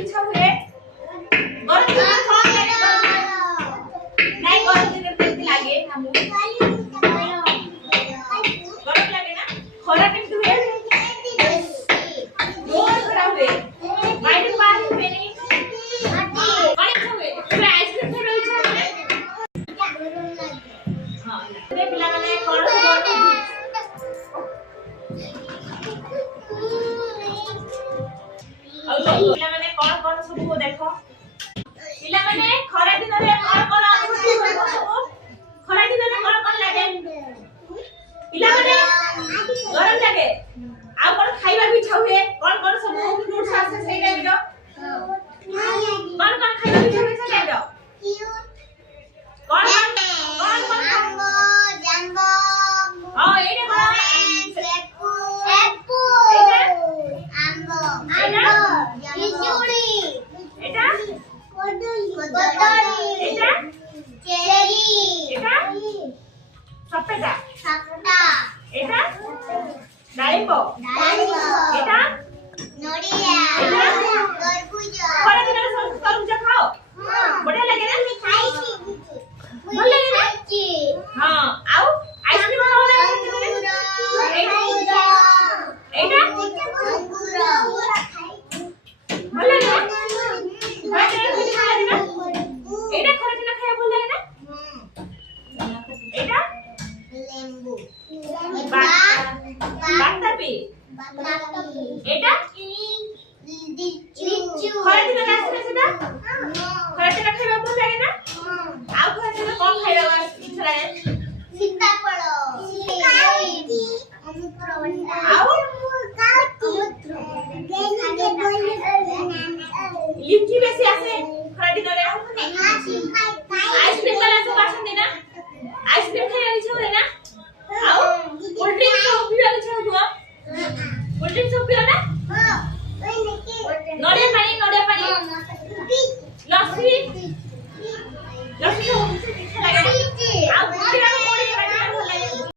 इच्छा हुए गरम दिन में कौन लगे नहीं गरम दिन में केमती लागे हमु गरम लागे ना खरा केमती हुए जोर खरा हुए बाइट बाहर हुए नहीं कौन इच्छा हुए पूरा आइसक्रीम खाइबा इच्छा हुए हां ते पिला माने कोन पिला माने कोन सब को देखो पिला माने खरा दिन रे कोन अनुभूति होबो सब खरा दिन रे कोन लागे पिला माने गरम लागे आ कोन खाइबा भी इच्छा हुए कोन सब फ्रूट्स आसे सेई टाइम रो कोन खाइबा भी इच्छा हुए से टाइम रो कोन जाम्बो हां एने कोन এটা সপেটা এটা ডালিম্ব এটা নড়িয়া তরমুজ খরা দিনে তরমুজ খাও বড়িয়া লাগে না আমি খাইছি ভাল লাগে না হ্যাঁ আও আইসক্রিম খাও না এইটা ভাল লাগে না এটা খরা দিনে খায়া ভাল লাগে না এটা লেম্বু বাতাবি এটা লিচু খরা দিনে আসে না সেটা খরা দিনে খাইবা ভাল লাগে না আও খরা দিনে কোন খাইবা ইচ্ছা লাগে সীতাফল অমৃতভণ্ডা আও লিচু বেশি আছে খরা দিনে আইসক্রিম খাইলে তো পছন্দ না আইসক্রিম খাইলে ইচ্ছা হয় না